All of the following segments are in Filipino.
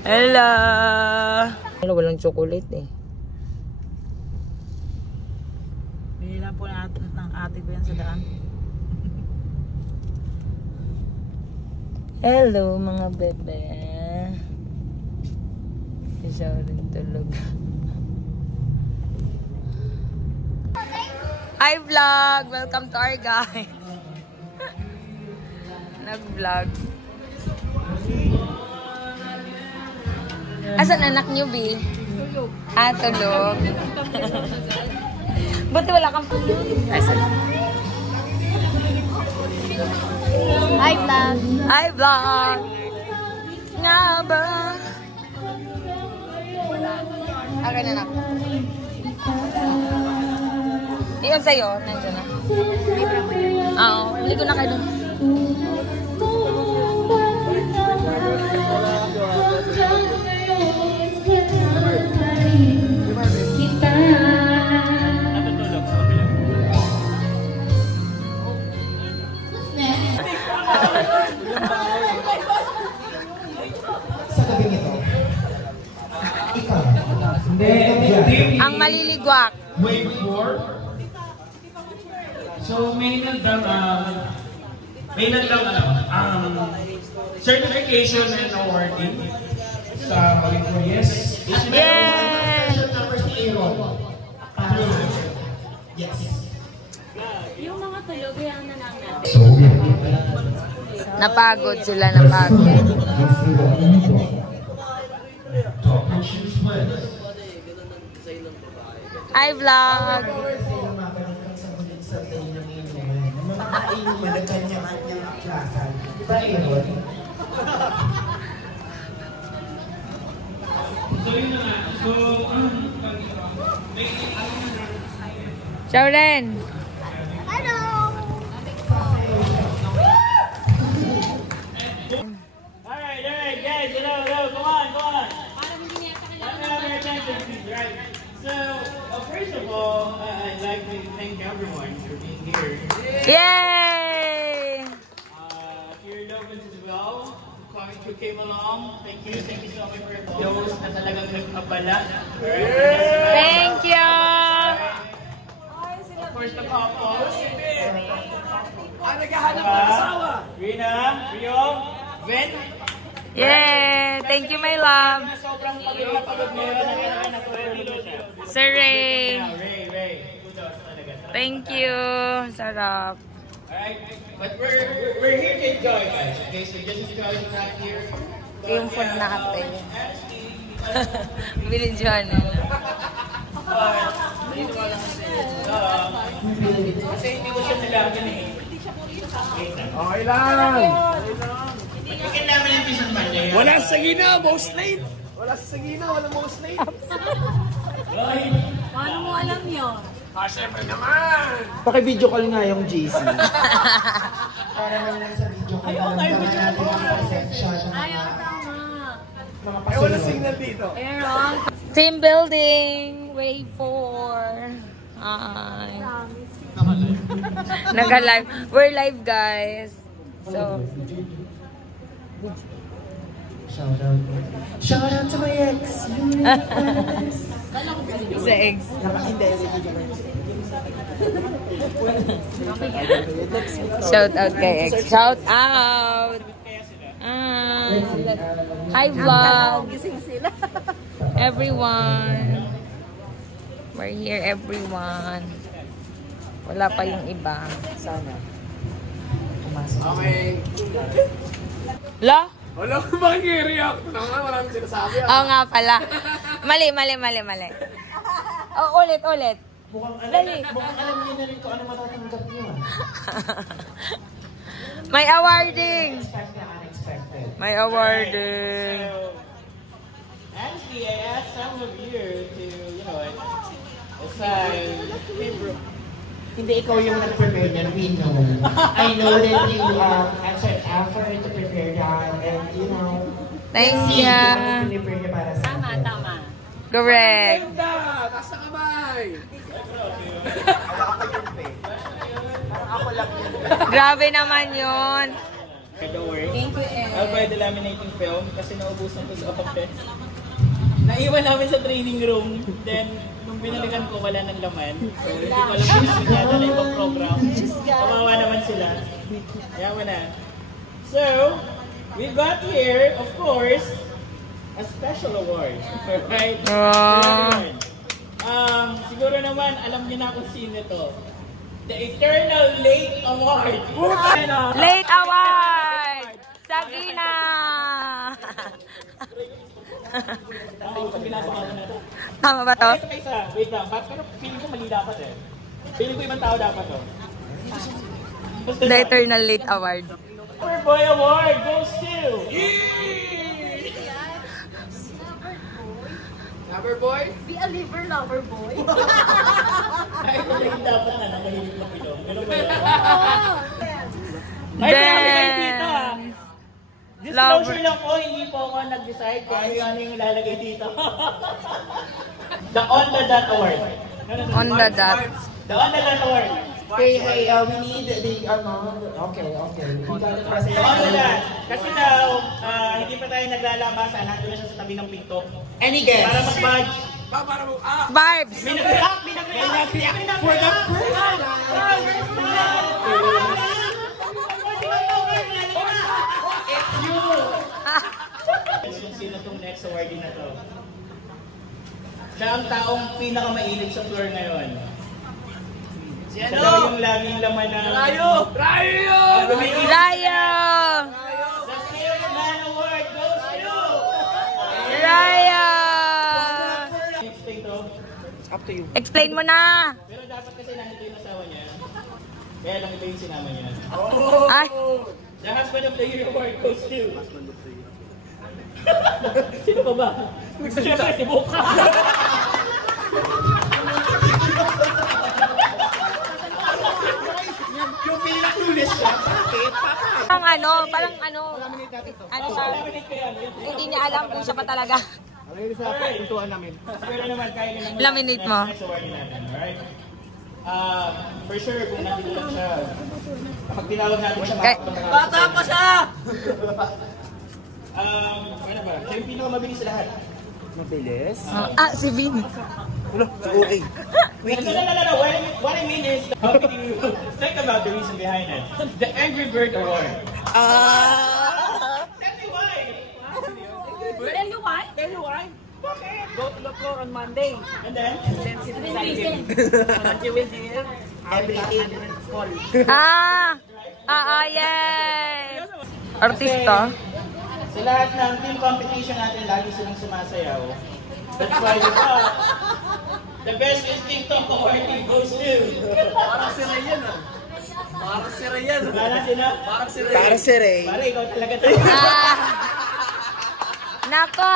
Hello! Walang chocolate eh. Bihila po ng ate ko yan sa daan. Hello mga bebe. Isa rin tulog. Hi vlog! Welcome to our guys. Nag-vlog. Asan anak niyo, B? Tulog. Ah, tulog. Buti wala kang tulog. Asan? Hi vlog! Hi vlog! Nga ba? Akin anak. Iyon sa'yo, nandiyan na. Oo, hindi ko na kayo. Sa gabing ito, ikaw. Ang maliligwak. Wave 4. So may nagdang certification and awarding sa Wave 4. Yes. Yay! Number si Aaron. Yes. Yung mga tulog, yung na lang natin. Napagod sila, napagod. Hi vlog! Makainuman ang kanya-kanyang aklasan. Di ba, Aaron? So yun na nga. So, Ciao Ren! Alright, guys, hello, come on. Have your attention, please, right? So, first of all, I'd like to thank everyone for being here. Yay! To your loved ones as well, who came along, thank you so much for those na talagang nagpabala. Thank you! Of course, the couples. Naghahanap ng asawa. Rina, Rio, Ben. Yay! Thank you, my love. Sobrang pagod na pagod ngayon. Natulog siya. Sir Ray. Ray. Kudos talaga. Thank you. Sarap. Alright, but we're here to enjoy, guys. Okay, so just enjoy the time here. Yung food na ate. Binidyohan. Kasi hindi ko siya nilagyan eh. Okay lang. Bigyan namin yung pisan ba niya. Wala sa gina, most late. Wala sa gina, wala most late. Paano mo alam yun? Siyempre naman. Paki-video call nga yung JC. Para lang sa video call na natin yung perception ng Ayaw, tama. mga Eh, wala pasunod. signal dito. Aaron, Team building. Wave 4. Hi. Naka-live. We're live, guys. So, Shout out to my ex. sa eggs. Shout out kay ex. Shout out. Hi vlog. gising sila. Everyone. We're here, everyone. Wala pa yung iba. Sana. Okay. La? Wala ko makikiriyak. Naman, maraming sinasabi. Oo nga pala. Mali. Oh, ulit. Mukhang Dali. alam niyo na rin kung ano matatanggap niyo. May awarding. Unexpected. May awarding. So, actually, I asked some of you to, assign Hindi ikaw yung nag-prepare niyan, we know. I know that you answered effort to prepare that and Thank let's see you. kung ano prepare niya para sa atin. Tama. Correct. Ganda! Taas na kamay! Grabe naman yun. Don't worry. Thank you, Aaron. I'll buy the laminating film kasi naubusan ko sa office. Naiwan namin sa training room. Then, nung binalikan ko, wala ng laman. So, hindi ko alam kung gusto niya na ibang program. Kawawa naman sila. Kaya mo na. So, we got here, of course, a special award. Right? Siguro naman, alam niyo na kung sino to. The Eternal Late Award. Late Award! Sagina! Tama ba to? Ito pa isa. Wait lang. Pero feeling ko mali dapat eh. Feeling ko ibang tao dapat to. The Eternal Late Award. Lover Boy Award goes to... Lover boy? Be a liver lover boy. Ay, ito yung dapat na nakahilig na pilong. Pero ba yan? Ay, Then, pero kayo dito ah. Disclosure lang po, hindi po ako nag-decide kung ano yung ilalagay dito. The On The Dot Award. On the dot. The On The Dot Award. Hey, we need the, okay. We got it right. The On The Dot. Kasi daw, hindi pa tayo naglalabasa, nandun na siya sa tabi ng pinto. Any guess? Para mag-badge. Vibes! May nag-react for the first time. It's you! Kung sino tong next awardee na to? Siya ang taong pinakamainit sa floor ngayon. Siya daw yung laging laman ng... Rayo! Rayo! Rayo! The Salesman Award goes to... Rayo! Explain to. Up to you. Explain mo na! Pero dapat kasi nandito yung asawa niya. Kaya lang iba yung sinama niya. Ay! The Husband of the Year Award goes to... Sino pa ba? Siyempre si Buka! Yung pinaka-clueless siya. Bakit? Parang ano siya, hindi niya alam kung siya pa talaga. Pero naman, kaya naman Laminate mo. next award natin, alright? For sure, kung nandito lang siya, kapag tinawag natin siya, Bata pa siya! ano ba? Siya yung pinakamabilis sa lahat. Mabilis? Si Vin. Okay. No. What I mean is, how can you think about the reason behind it? The Angry Bird Award. Tell me why! Tell you why? Tell you why? Go to the floor on Monday. And then? Then sit beside him. And you will hear everything fall. Yay! Artista. Sa lahat ng team competition natin, lagi silang sumasayaw. That's why the best instinct award goes to... Parang si Rayan ah. Parang si Rayan. Wala sila? Parang si Rayan. Parang si Ray. Pare, ikaw talaga tayo. Nako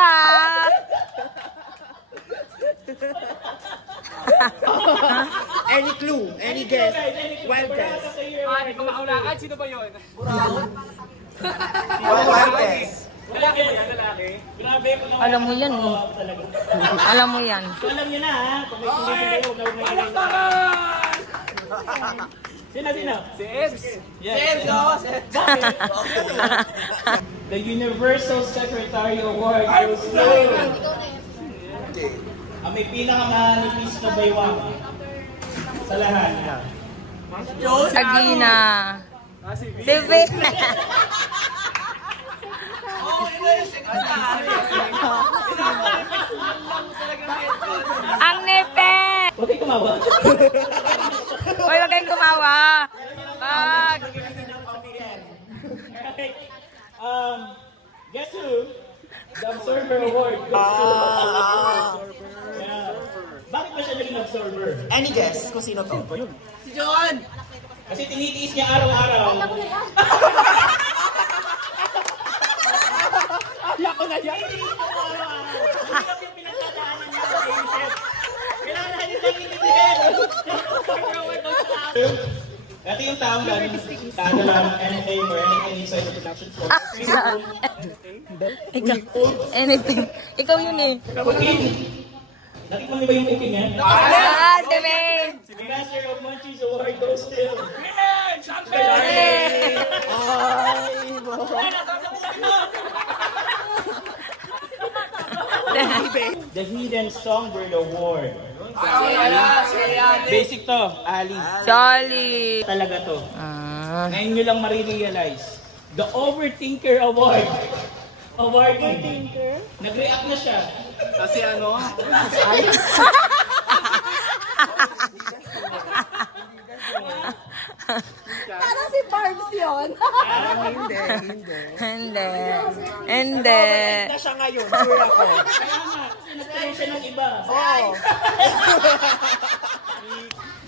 Any clue? Any guess? Wild guess? Hindi ko maulakan. Sino ba yun? Wild guess? Lalaki ba yan? Lalaki? Grabe, Alam mo yan. talaga. Alam mo yan. So, alam nyo na ha, kung may kundi kayo, huwag na huwag na Sino? Si Ebs. Yes. The Universal Secretary Award goes to... Ang may pinakamanipis na baywang sa lahat. Sagina. Si V. Si Vin. Ang nipet! Huwag kayo kumawa. Huwag na kayong tumawa. Pag. Guess who? The Absorber Award goes to... Yeah. Bakit ba siya naging absorber? Any guess kung sino to? Si John. Kasi tinitiis niya araw-araw. Ayak ko na yan. Hirap yung pinagdadaanan niya sa isip. Kailangan natin siyang intindihin. Ito yung taong tago lang anything or anything inside the production floor. Ikaw. Anything. Ikaw yun eh. Cooking. Nakikita mo ba yung cooking niya? Si Vin. The Master of Munchies Award goes to... The Hidden Songbird Award. Basic to, Ali. Jolly. Talaga to. Ah. Ngayon nyo lang marirealize. The Overthinker Award. Overthinker? Nag-react na siya. Kasi ano? Parang si Barbs yun. Hindi. Na siya ngayon, sure ako. Kaya nga, sinatry siya ng iba. Oo.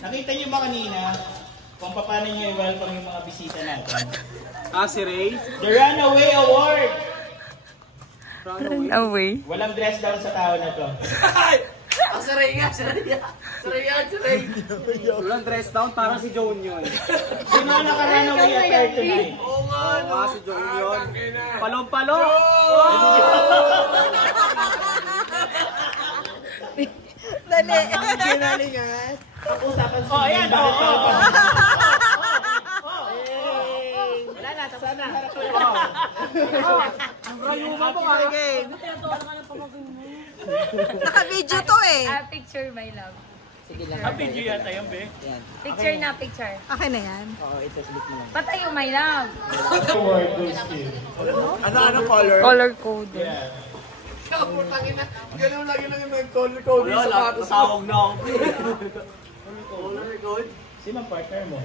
Nakita niyo ba kanina kung paano niyo i-welcome yung mga bisita natin? Si Ray? The Runaway Award! Runaway? Walang dress down sa tao na to. Si Ray. Walang dress down, parang si Joan yun. Sino ang naka-runaway attire tonight? Oo nga, si Joan yun. Palong-palo! Dali. Ginalingan. Usapan si Ayan! Wala na, tapos na. Ang rayuma mo, Hurricane. Naka-video to eh. Picture, my love. Happy New Year tayo, be. Picture na, picture. Akin na yan. Oo, ito, sulit mo lang. Patayo, my love. Award goes to... Ano color? Color code. Yeah. Ganun lagi lang yung color code sa sapatos. Tawag na ako. Color code? Sino ang partner mo?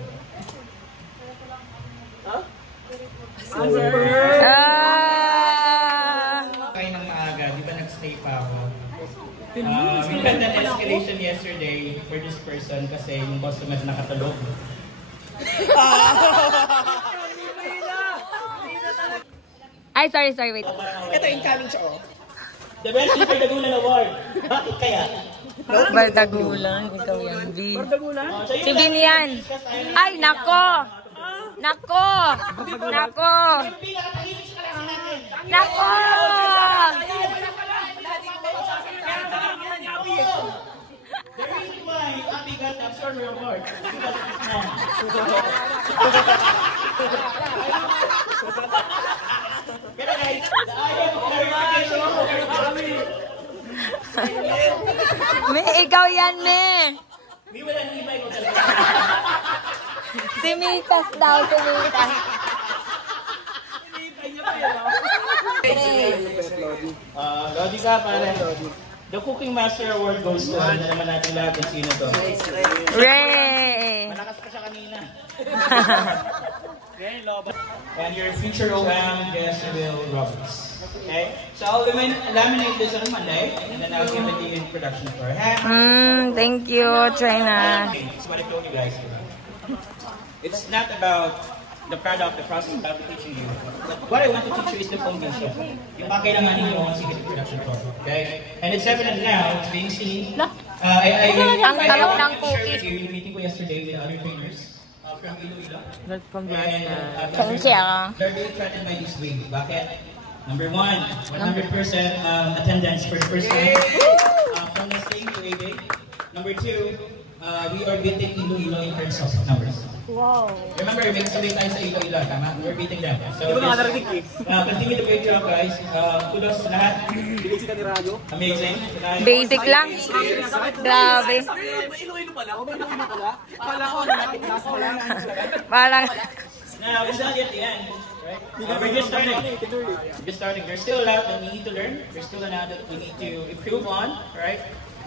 Kayo ng maaga, di ba nag-stay pa ako? We had an escalation yesterday for this person kasi yung customer nakatulog. Ay, sorry, wait. Ito incoming siya oh. The Best Sleeper Dagulan Award. Bakit kaya? Bardagulan, ikaw yan, B. Dagulan? Si Vin yan. Ay, nako! Nako! Nako! Nako! The reason why Abby got the Absorber Award is because of his mom. Kaya guys, the item of clarification of Me, ikaw yan, me! we will anibay ko talaga. Si Mitas daw, si Mitas. Lodi ka, pare. The Cooking Master Award goes to, na naman natin lahat kung sino to. Ray! Malakas pa siya kanina. Okay, Lobo. And your future OM, Jezebel Roberts. Okay? So I'll laminate this on Monday, and then I'll give it to you in production for Thank you, China. That's what I told you guys. It's not about the product, the process that I'll be teaching you. But what I want to teach you is the foundation. Yung kailangan ninyo once you get the production for. Okay? And it's evident now, it's being seen. I shared with you yung meeting ko yesterday with other trainers from Iloilo. And Thank you. they're really threatened by this wave. Bakit? Number one, 100% attendance for the first time from the same to AB. Number two, we are beating Iloilo in terms of numbers. Wow. Remember, may kasabay tayo sa Iloilo, tama? We're beating them. So, Hindi ko nakakarinig eh. continue the great job, guys. Kudos sa lahat. Bilis ka ni Radyo. Amazing. Basic lang. Grabe. Iloilo pala? O ba Iloilo pala? Akala ko na. Last ko lang. Parang... Now, we're not at the end. Right? We're just starting. We're just starting. There's still a lot that we need to learn. There's still a lot that we need to improve on. Right?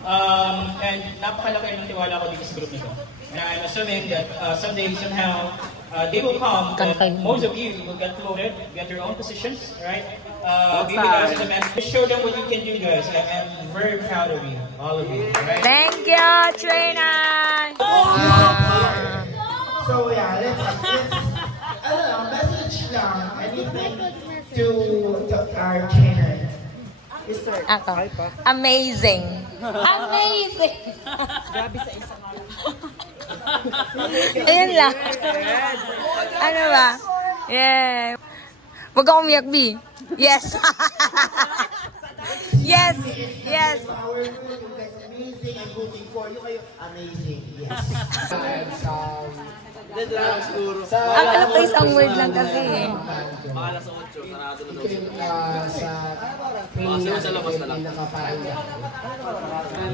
And napakalaki ng tiwala ko dito sa group nito. And I'm assuming that someday, somehow, they will come. Most of you will get promoted, get your own positions, right? Give you guys the message. Show them what you can do, guys. I'm very proud of you, all of you. Right? Thank you, trainer! So yeah, let's I don't know, message lang, anything to our trainer. Yes, sir. Ako. Amazing. Amazing! Ayun lang. Ano ba? Yeah. Huwag akong umiyak, B. Yes. Yes! Yes! Powerful, you guys amazing. I'm rooting for you. Kayo amazing. Yes. Ang alam ko isang word lang kasi eh. Baka sa 8, sarado na daw. Sa training sa labas na lang. nakapaya.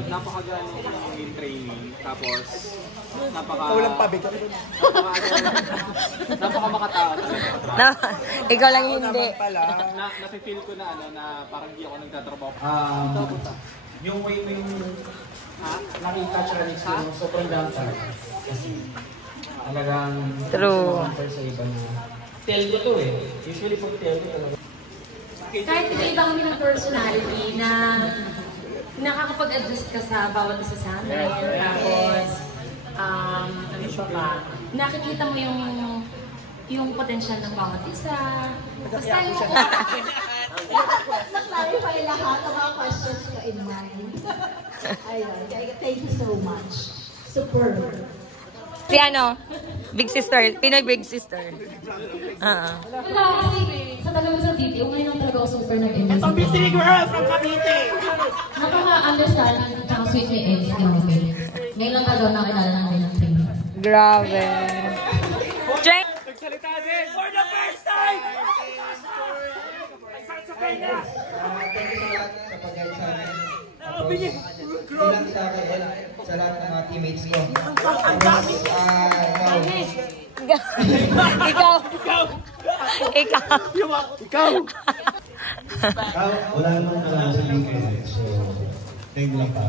Napakagaling yung training. Tapos, Walang pabig. napakamakatao talaga. No, ikaw lang hindi. Nafe-feel ko na na parang di ako nagtatrabaho. Yung way mo yung nakita siya rin sa sobrang dancer. Kasi talagang True. sa iba na tell ko to eh. Usually pag tell ko talaga. Kahit iba kami ng personality na nakakapag-adjust ka sa bawat isa sa amin. Tapos, ano pa ba? Nakikita mo yung potential ng bawat isa. Basta yung Na-clarify lahat ng mga questions ko in mind. Ayun. Thank you so much. Superb. Si ano? Big sister. Pinoy big sister. wala kasi sa talaga sa DTO, ngayon lang talaga ako super nag-enjoy. Itong busy girl from Cavite. Nakaka-understand ang sweet ni Eds. Ngayon lang talaga nakilala namin ng team. Grabe. Jane! Nagsalita din. For the first time! Nagsasakay na! Sa lahat ng mga teammates ko. Ikaw! Wala naman alam sa LinkedIn. So, thank lang pa.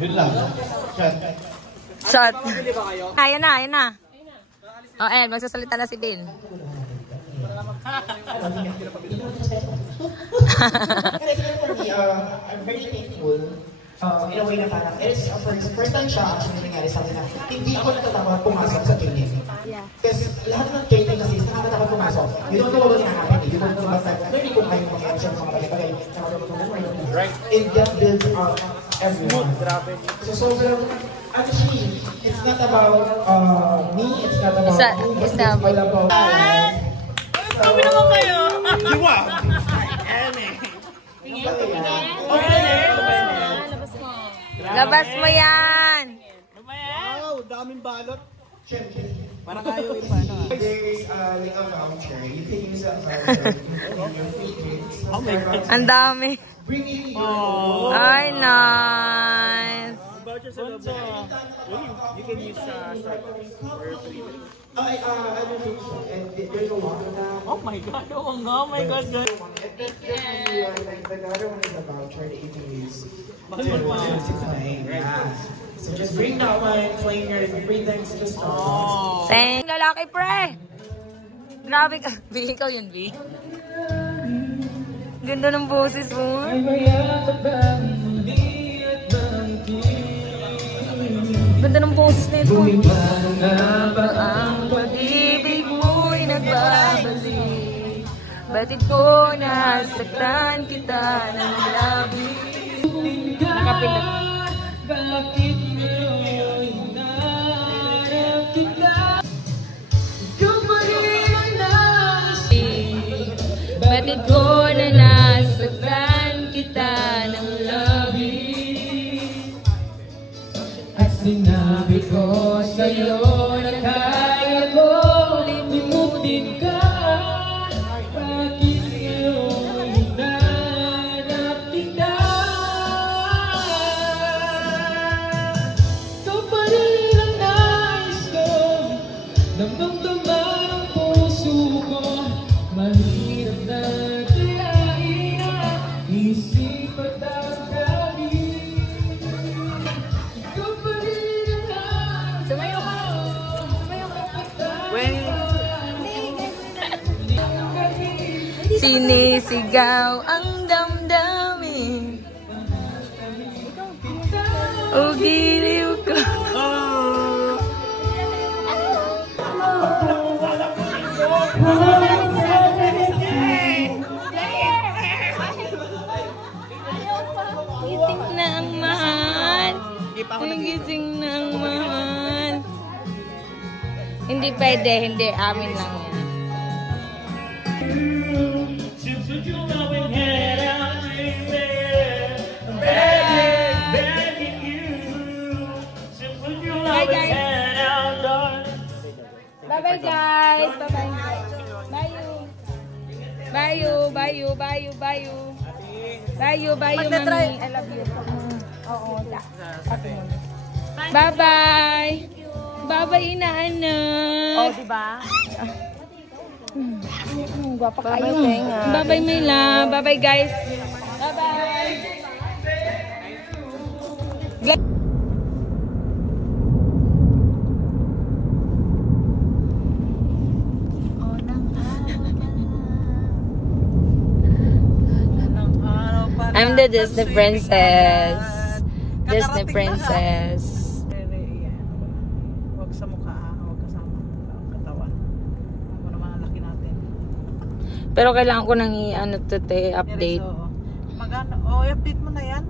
Yun lang. Shot. Shot. Ayan na. O, magsasalita na si Ben. I'm very thankful. In a way na parang, it's first time siya actually nangyari sa akin na hindi ako natatakot pumasok sa training. Kasi lahat ng training kasi nakakatakot pumasok. You don't know what will happen. You don't know what type of learning kung kayo mag-answer sa mga bagay-bagay. It just builds up everyone. So sobrang, actually, it's not about me, it's not about you, but it's all about Kami naman kayo! Diwa! Labas mo yan! Wow, daming balot. Parang ayaw ipa, no? There's like a voucher. You can use that voucher in your free drinks. Oh my God. Ang dami. Bring in your Ay, nice. Voucher sa loob na. You can use Starbucks or free drinks. I don't think so. And there's a lot of that. Oh my God, oh my God, God. The other one is a voucher that you can use to claim. Yeah. So just bring that one, claim your free things to Starbucks. Thank lalaki, pre. Grabe ka. B, ikaw yun, B. Ganda ng boses mo. Ganda ng boses na ito. Ang pag-ibig mo'y nagbabalik. Batid ko nasaktan kita ng labi. Nakapindot. Bakit ngayon hinarap kita? Ikaw pa rin ang nasig. Batid ko na nasaktan kita ng labi. At sinabi ko sa'yo na kaya ko limutin ka. Bakit ngayon hinanap kita? Ikaw pa rin ang nais ko, damdam-daman ang puso ko. Mahirap na kayain ang isip at damdamin. Ikaw pa rin ang nais ko. Sinisigaw ang damdamin. O giliw ko. Gising na ang mahal. Gising na ang mahal. Hindi pwede, hindi. Amin lang yan. Since you're going head out. Bye, mami. I love you. Oo, bye-bye. Bye-bye, inaanak. Oh, diba? Guwapa kayo. Bye-bye, my love. Bye-bye, guys. Bye-bye. I'm the Disney princess. Disney princess. Huwag sa mukha, huwag kasama ang katawan. Ako naman ang laki natin. Pero kailangan ko nang i-ano to, update. Magano? Oh, i-update mo na yan.